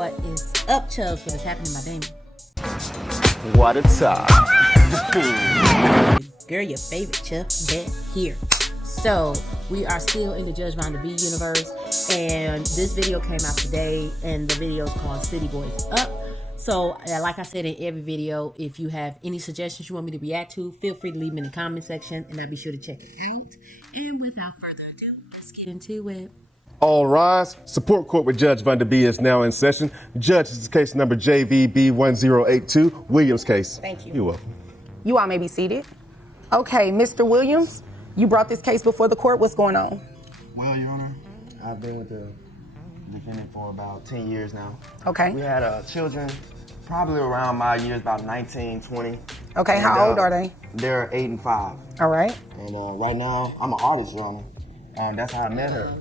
What is up, Chubbs? What is happening, my Damon? What a time. Girl, your favorite Chubb bet here. So, we are still in the Judge Vonda B universe, and this video came out today, and the video is called City Boys Up. So, like I said in every video, if you have any suggestions you want me to react to, feel free to leave them in the comment section, and I'll be sure to check it out. And without further ado, let's get into it. All rise. Support court with Judge Vonda B is now in session. Judge, this is case number JVB1082, Williams case. Thank you. You're welcome. You all may be seated. Okay, Mr. Williams, you brought this case before the court. What's going on? Well, Your Honor, I've been with the defendant for about 10 years now. Okay. We had children probably around my years, about 19, 20. Okay, And, how old are they? They're 8 and 5. All right. And right now, I'm an artist, Your Honor. That's how I met her.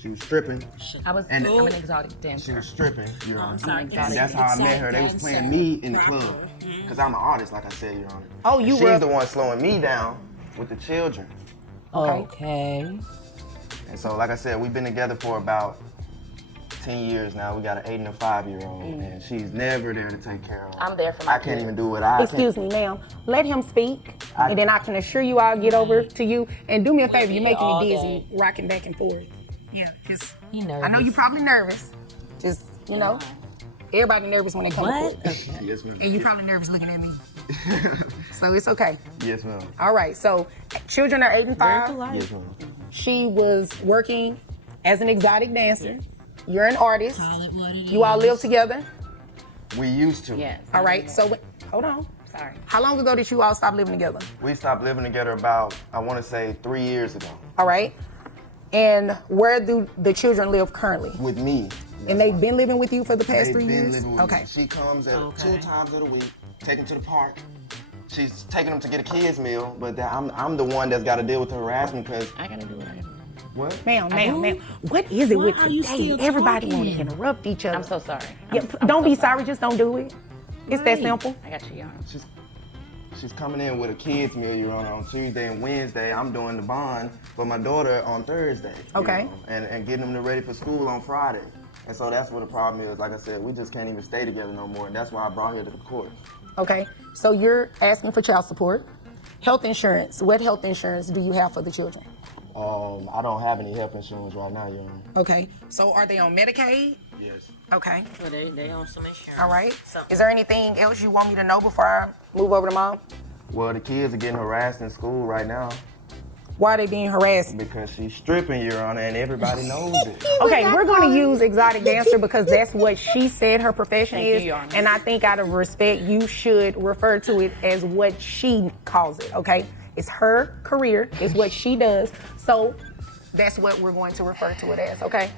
She was stripping. I'm an exotic dancer. She was stripping, Your Honor. sorry. And that's how I met her. They was playing me in the club. Because I'm an artist, like I said, Your Honor. Oh, you She's were... the one slowing me down with the children. Okay. And so, like I said, we've been together for about 10 years now. We got an 8 and a 5-year-old, and she's never there to take care of. I'm there for my I can't even do what I Excuse me, ma'am. Let him speak, and then I can assure you I'll get over to you. And do me a favor, you're making me dizzy, rocking back and forth. Yeah, just, I know you're probably nervous. Just, everybody nervous when they come to court. Okay. Yes, ma'am. And you're probably nervous looking at me. So it's okay. Yes, ma'am. All right, so children are 8 and 5. Yes, ma'am. She was working as an exotic dancer. You're an artist. Call it what it You all is. live together. We used to. Yes. All right, so hold on. Sorry. How long ago did you all stop living together? We stopped living together about, I want to say, 3 years ago. All right. And where do the children live currently? With me. And they've been living with you for the past They've 3 been years? living with Okay. me. She comes at 2 times of the week, take them to the park. She's taking them to get a kids meal, but I'm the one that's got to deal with the harassment because I gotta do what I gotta do. what? Ma'am, what is it Why with are you today? still Everybody want to talking? interrupt each other. I'm so sorry. Yeah, don't be sorry, just don't do it. It's that simple. I got you, Your Honor. She's coming in with a kids meal, Your Honor, on Tuesday and Wednesday. I'm doing the bond for my daughter on Thursday. you Okay. know, and getting them ready for school on Friday. And so that's what the problem is. Like I said, we just can't even stay together no more. And that's why I brought her to the court. Okay, so you're asking for child support. Health insurance. What health insurance do you have for the children? I don't have any health insurance right now, Your Honor. Okay, so are they on Medicaid? Yes. Okay, So they on some insurance. all right. Is there anything else you want me to know before I move over to mom? Well, the kids are getting harassed in school right now Why are they being harassed? because she's stripping, Your Honor, and everybody knows it. Okay, we're going to use exotic dancer because that's what she said her profession Thank you, is. Your Honor. And I think out of respect, you should refer to it as what she calls it, okay? It's her career, it's what she does. So that's what we're going to refer to it as, okay?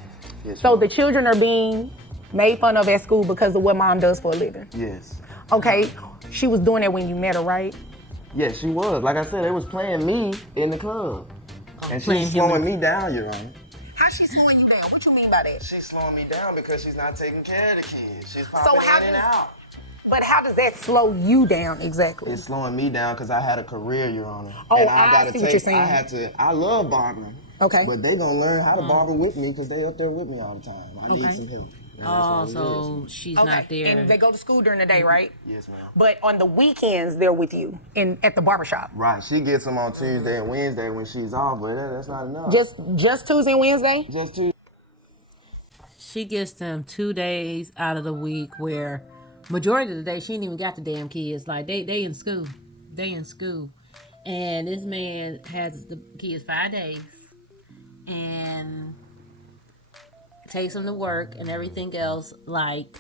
Yes, So ma'am. the children are being made fun of at school because of what mom does for a living. Yes. Okay, she was doing that when you met her, right? Yes, she was. Like I said, they was playing me in the club. And playing she's him in slowing me down, Your Honor. How's she slowing you down? What you mean by that? She's slowing me down because she's not taking care of the kids. She's So popping how in and does- out. But how does that slow you down exactly? It's slowing me down because I had a career, Your Honor. Oh, and I gotta see what you're saying. I love barbering. Okay. But they gonna learn how to barber with me because they up there with me all the time. I need Okay. some help. And that's Oh, what it so she's not there. And they go to school during the day, right? Yes, ma'am. But on the weekends, they're with you at the barbershop. Right, she gets them on Tuesday and Wednesday when she's off, but that's not enough. Just Tuesday and Wednesday? Just Tuesday. She gets them 2 days out of the week where majority of the day she ain't even got the damn kids. Like they in school. They in school. And this man has the kids 5 days and takes them to work and everything else, like,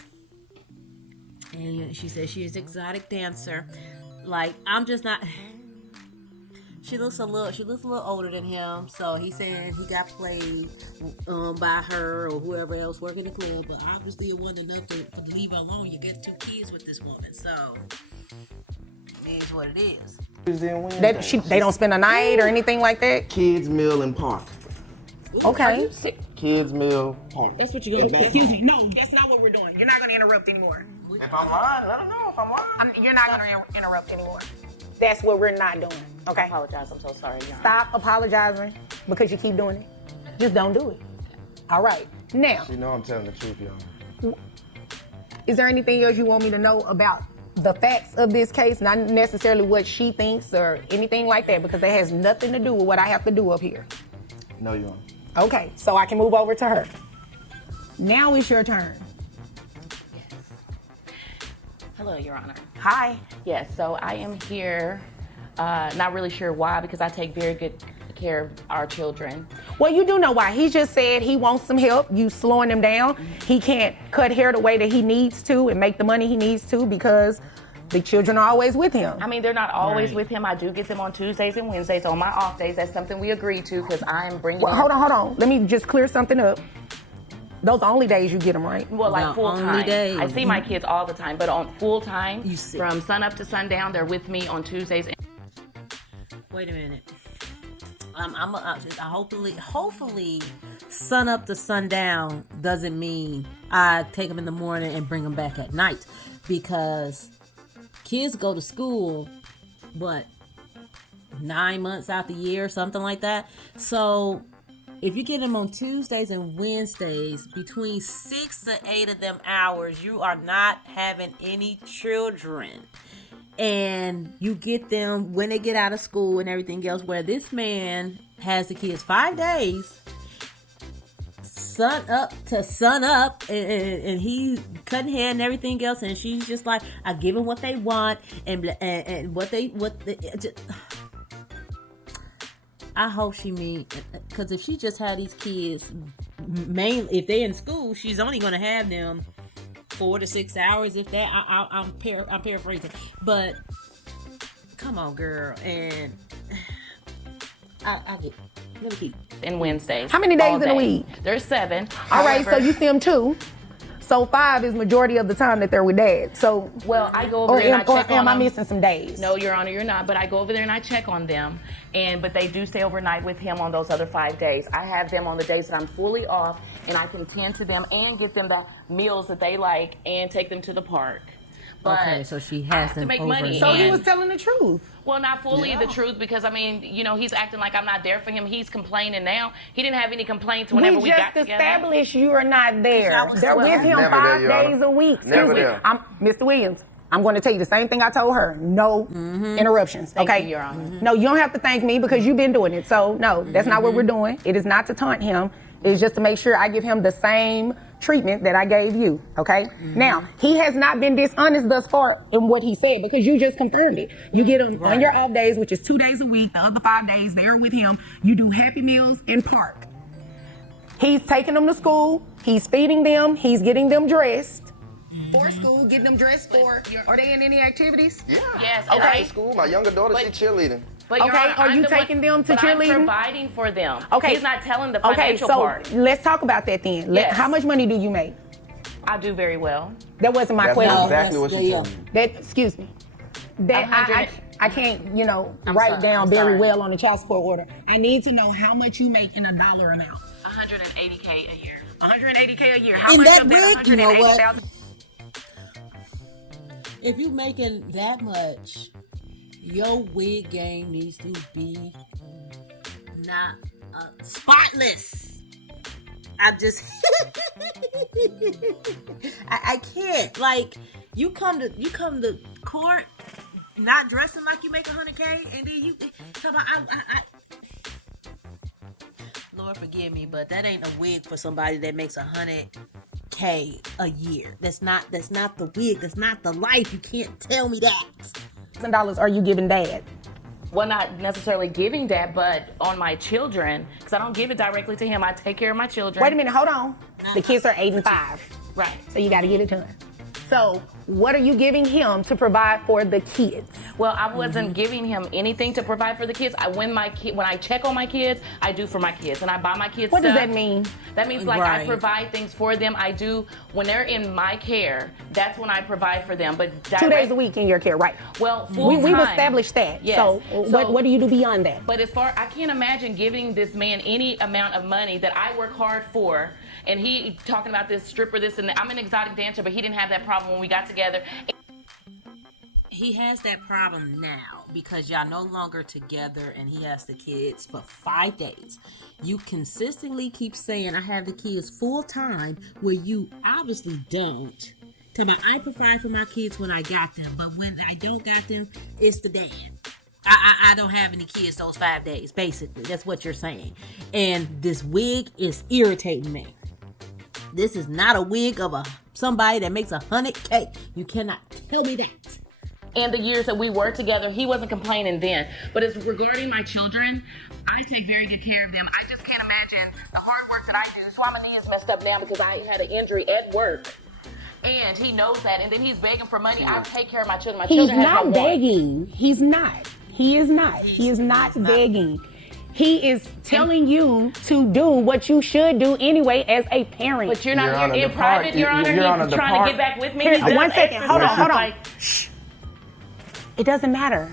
and she says she is exotic dancer. Like, I'm just not. She looks a little older than him, so he's saying he got played by her or whoever else working the club. But obviously, it wasn't enough to leave her alone. You get 2 kids with this woman, so it is what it is. Tuesday and Wednesday. They don't spend a night or anything like that? Kids meal and park. Okay. Kids meal, park. That's what you're gonna. Excuse me. No, that's not what we're doing. You're not going to interrupt anymore. If I'm lying, let them know if I'm lying. You're not going to interrupt anymore. That's what we're not doing. Okay? I apologize. I'm so sorry, Your Honor. Stop apologizing because you keep doing it. Just don't do it. All right. Now, You know I'm telling the truth, Your Honor. Is there anything else you want me to know about the facts of this case? Not necessarily what she thinks or anything like that, because that has nothing to do with what I have to do up here. No, you won't. Okay, so I can move over to her. Now it's your turn. Hello, Your Honor. Hi. Yes, so I am here, not really sure why, because I take very good care of our children. Well, you do know why. He just said he wants some help. You slowing him down. He can't cut hair the way that he needs to and make the money he needs to because the children are always with him. I mean, they're not always with him. I do get them on Tuesdays and Wednesdays on my off days. That's something we agreed to because I'm bringing Well, hold on. Let me just clear something up. Those are only days you get them, right? Well, like No, full only time. days. I see my kids all the time, but on full time, You see. from sun up to sundown, they're with me on Tuesdays. Wait a minute. Hopefully, sun up to sundown doesn't mean I take them in the morning and bring them back at night, because kids go to school, 9 months out the year, something like that. So if you get them on Tuesdays and Wednesdays, between 6 to 8 of them hours, you are not having any children. And you get them when they get out of school and everything else, where this man has the kids 5 days, sun up to sun up, and he's cutting hair and everything else, and she's just like, I give them what they want, and what they just, I hope she mean, because if she just had these kids, mainly if they're in school, she's only going to have them 4 to 6 hours, if that. I'm paraphrasing, but come on, girl, and I get. Let me keep. And Wednesdays. How many days all in a day. week? There's 7. All right, so However, you see them 2. So 5 is majority of the time that they're with dad. So, well, I go over or there and I check on am I them. missing some days? No, Your Honor, you're not. But I go over there and I check on them. But they do stay overnight with him on those other 5 days. I have them on the days that I'm fully off, and I can tend to them and get them the meals that they like and take them to the park. But Okay, so she I has have to them make over. money. So he and- was telling the truth. Well, not fully the truth, because I mean, he's acting like I'm not there for him. He's complaining now. He didn't have any complaints whenever we just got together. established you are not there. They're with him Never 5 there, Your Honor. days a week. Never Excuse me. there. Mr. Williams, I'm going to tell you the same thing I told her. No interruptions. Thank Okay. you, Your Honor. No, you don't have to thank me because you've been doing it. So no, that's not what we're doing. It is not to taunt him. It's just to make sure I give him the same treatment that I gave you. Okay. Now, he has not been dishonest thus far in what he said, because you just confirmed it. You get him on your off days, which is 2 days a week. The other 5 days they're with him. You do Happy Meals and park. He's taking them to school. He's feeding them. He's getting them dressed for school, getting them dressed for. Are they in any activities? Yeah. Yes, Okay. and I- After school, my younger daughter, she cheerleading. But Your Okay, Honor, are I'm you the one- taking them to but cheerleading? I'm providing for them. Okay. He's not telling the Okay, financial so part. let's talk about that then. Yes. How much money do you make? I do very well. That wasn't my That's question. exactly what she told me. Excuse me. That I can't, I'm write sorry, down I'm very sorry. well on the child support order. I need to know how much you make in a dollar amount. $180K a year. $180K a year. How In much that of that wig, you know what? $180,000? If you making that much, your wig game needs to be not spotless. I just I can't. Like, you come to court not dressing like you make $100K, and then you talk about I Lord forgive me, but that ain't a wig for somebody that makes $100K a year. That's not the wig. That's not the life. You can't tell me that. $1,000 are you giving dad? Well, not necessarily giving that, but on my children, because I don't give it directly to him. I take care of my children. Wait a minute, hold on. The kids are 8 and 5. Right. So you got to give it to him. So what are you giving him to provide for the kids? Well, I wasn't giving him anything to provide for the kids. When I check on my kids, I do for my kids, and I buy my kids What stuff. does that mean? That means like I Right. provide things for them. I do when they're in my care. That's when I provide for them. But 2 days a week in your care, right? Well, full We've time. established that. Yes. So what do you do beyond that? But I can't imagine giving this man any amount of money that I work hard for, and he talking about this stripper, this and that. I'm an exotic dancer, but he didn't have that problem when we got together. He has that problem now because y'all no longer together, and he has the kids for 5 days. You consistently keep saying I have the kids full time, where you obviously don't. Tell me, I provide for my kids when I got them, but when I don't got them, it's the dad. I don't have any kids those 5 days, basically. That's what you're saying. And this wig is irritating me. This is not a wig of somebody that makes 100K. You cannot tell me that. And the years that we were together, he wasn't complaining then. But as regarding my children, I take very good care of them. I just can't imagine the hard work that I do. So my knee is messed up now because I had an injury at work. And he knows that. And then he's begging for money. I take care of my children. My He's children have not no wants. begging. He's not. He is not. He is not begging. He is telling you to do what you should do anyway as a parent. But you're not Your Honor, in the private, part- Your Honor. Your Honor, He's the trying part- to get back with me. Here, He does 1 second. extra Hold on, stuff. hold on. Like, It doesn't matter.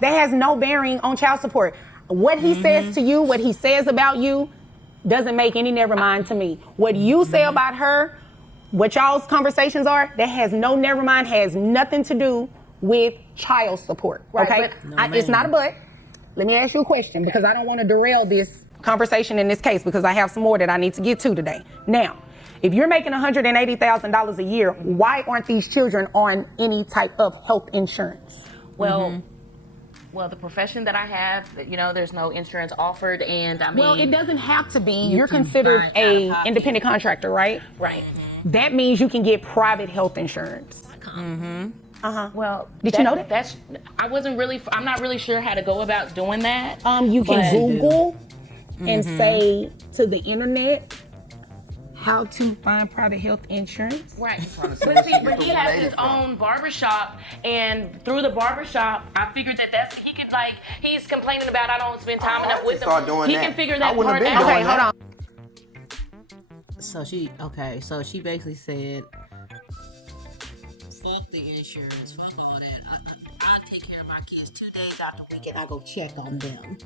That has no bearing on child support. What he says to you, what he says about you, doesn't make any never mind to me. What you say about her, what y'all's conversations are, that has no never mind, has nothing to do with child support. Right, Okay? but- It's not a but. Let me ask you a question because I don't want to derail this conversation in this case because I have some more that I need to get to today. Now, if you're making $180,000 a year, why aren't these children on any type of health insurance? well, well, the profession that I have, there's no insurance offered, and I mean, Well, it doesn't have to be. You're can considered find a out. independent contractor, right? right. That means you can get private health insurance. Well, Did you know that? I'm not really sure how to go about doing that. You can But- Google and say to the internet how to find private health insurance. Right. trying to see But where see, she get but the he has lady his from. own barbershop, and through the barbershop, I figured he could he's complaining about I don't spend time enough with start him. doing He that. can figure I that wouldn't part have been out. doing Okay, hold on. So she basically said, fuck the insurance, fuck all that. I take care of my kids 2 days out the week and I go check on them.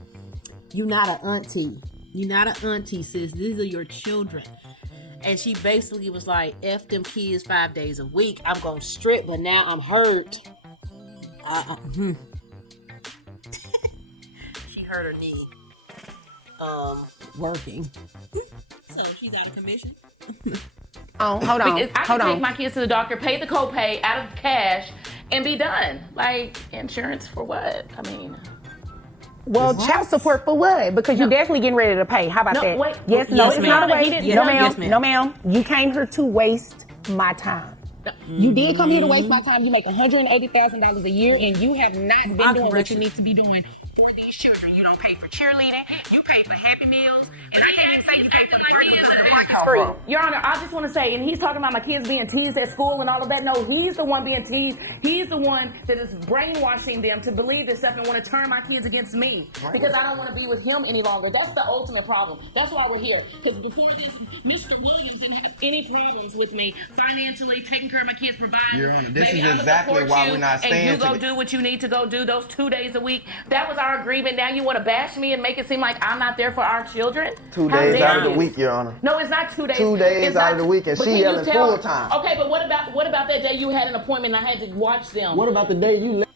You not an auntie. You not an auntie, sis. These are your children. And she basically was like, F them kids 5 days a week. I'm going to strip, but now I'm hurt. She hurt her knee. Working. So she's out of commission. Hold on. I can Hold take on. my kids to the doctor, pay the copay out of cash, and be done. Like, insurance for what? I mean, Well, child support for what? Because you're definitely getting ready to pay. How about No, that? wait. Yes, no, Yes, it's ma'am. not a He waste. didn't- No, no, ma'am. yes, ma'am. No, ma'am. You came here to waste my time. You did come here to waste my time. You make $180,000 a year, and you have not been I'll doing what correct you you. need to be doing for these children. You don't pay for cheerleading. You pay for Happy Meals, and I can't even say you pay for the purchase of the Market Street. Your Honor, I just want to say, and he's talking about my kids being teased at school and all of that. No, he's the one being teased. He's the one that is brainwashing them to believe this stuff and want to turn my kids against me because I don't want to be with him any longer. That's the ultimate problem. That's why we're here. Because before this, Mr. Williams didn't have any problems with me financially, taking care of my kids, providing. Your Honor, this Baby, is I'ma exactly support why you, we're not and staying you go together. do what you need to go do those 2 days a week. That was our agreement. Now you want to bash me and make it seem like I'm not there for our children? 2 How days dare out of the you? week, Your Honor. No, it's not 2 days. 2 days It's out not- of the week, and but she can you yelling tell- full time. Okay, but what about that day you had an appointment and I had to watch them? What about the day you left?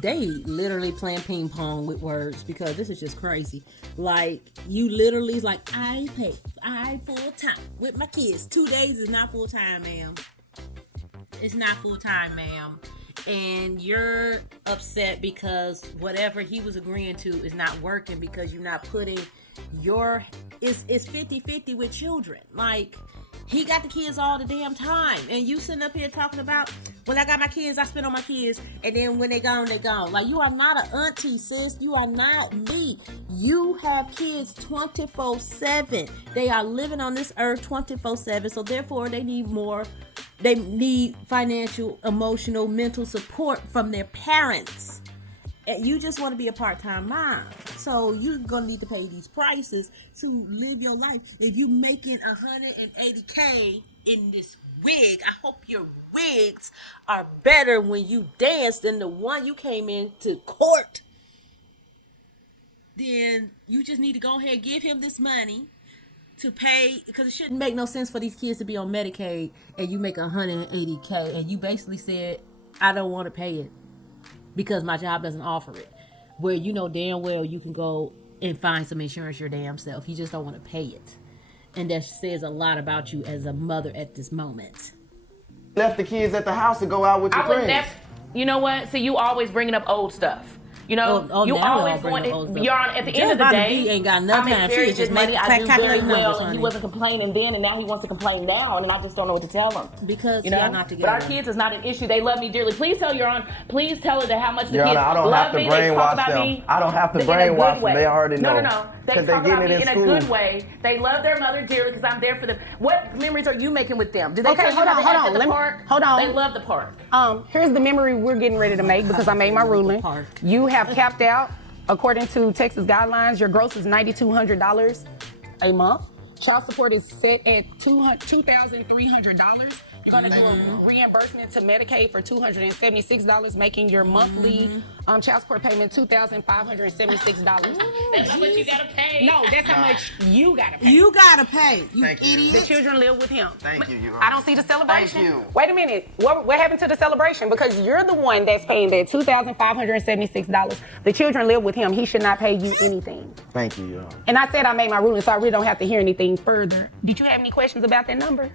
They literally playing ping pong with words because this is just crazy. Like, you literally like, I full time with my kids. 2 days is not full time, ma'am. It's not full time, ma'am. And you're upset because whatever he was agreeing to is not working because you're not putting it's 50-50 with children. Like, he got the kids all the damn time. And you sitting up here talking about, when I got my kids, I spend on my kids. And then when they gone, they gone. Like, you are not an auntie, sis. You are not me. You have kids 24/7. They are living on this earth 24/7. So therefore, they need more. They need financial, emotional, mental support from their parents. And you just want to be a part-time mom. So you're going to need to pay these prices to live your life. If you making $180K in this wig, I hope your wigs are better when you dance than the one you came into court. Then you just need to go ahead and give him this money to pay, because it shouldn't make no sense for these kids to be on Medicaid and you make $180K and you basically said, I don't want to pay it because my job doesn't offer it. Where you know damn well you can go and find some insurance your damn self. You just don't want to pay it. And that says a lot about you as a mother at this moment. Left the kids at the house to go out with your I would friends. never. You know what? See, you always bringing up old stuff. You know, now you we always all bring going. up old stuff. You're on at the Judge end of the Vonda day. B ain't got no time. She is just I do very calculating well, numbers, and honey. he wasn't complaining then, and now he wants to complain now, and I just don't know what to tell him. Because You know, y'all not but together. our kids is not an issue. They love me dearly. Please tell your aunt. Please tell her that how much the Your kids Honor, I don't love have to me. They talk brainwash about them. me. I don't have to in a good brainwash them. way. They already know. No. They 'Cause talk they about getting me it in in a good school. way. They love their mother dearly because I'm there for them. What memories are you making with them? Did they Okay, tell you hold how on, they hold act on. at Let the me- park? hold on. They love the park. Here's the memory we're getting ready to make because I made my ruling. Park. You have capped out, according to Texas guidelines, your gross is $9,200 a month. Child support is set at $2,300. You're going to do a reimbursement to Medicaid for $276, making your monthly child support payment $2,576. That's how much you gotta pay. No, that's how much you got to pay. You gotta pay. You Thank you. The idiot. children live with him. Thank you, Your I Honor. don't see the celebration. Thank you. Wait a minute. What happened to the celebration? Because you're the one that's paying that $2,576. The children live with him. He should not pay you anything. Thank you, Your Honor. And I said I made my ruling, so I really don't have to hear anything further. Did you have any questions about that number?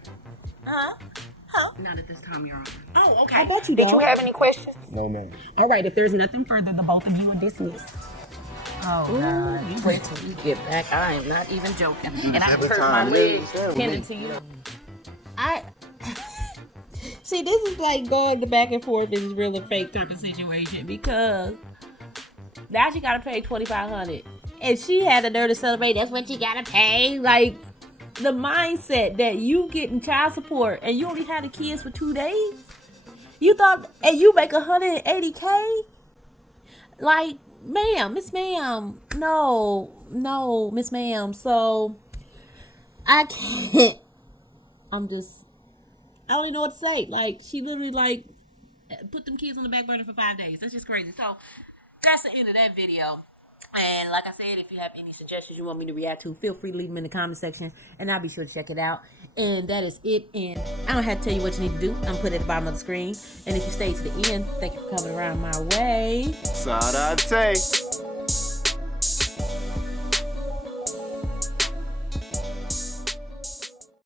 Not at this time, Your Honor. Oh, okay. I bet you Did you don't. have any questions? No, ma'am. All right. If there's nothing further, the both of you are dismissed. Oh, God. You wait till you get back. I am not even joking. And I Every hurt my time. legs Yeah, tending to you. I see. This is like going back and forth. This is real and fake type of situation because now she gotta pay $2,500, and she had the nerve to celebrate. That's what you gotta pay. Like the mindset that you getting child support and you only had the kids for 2 days. You thought, and you make $180K. Like, ma'am, Miss Ma'am, no, Miss Ma'am. So I can't. I don't even know what to say. Like, she literally, like, put them kids on the back burner for 5 days. That's just crazy. So, that's the end of that video. And like I said, if you have any suggestions you want me to react to, feel free to leave them in the comment section, and I'll be sure to check it out. And that is it. And I don't have to tell you what you need to do. I'm putting it at the bottom of the screen. And if you stay to the end, thank you for coming around my way. Sarate.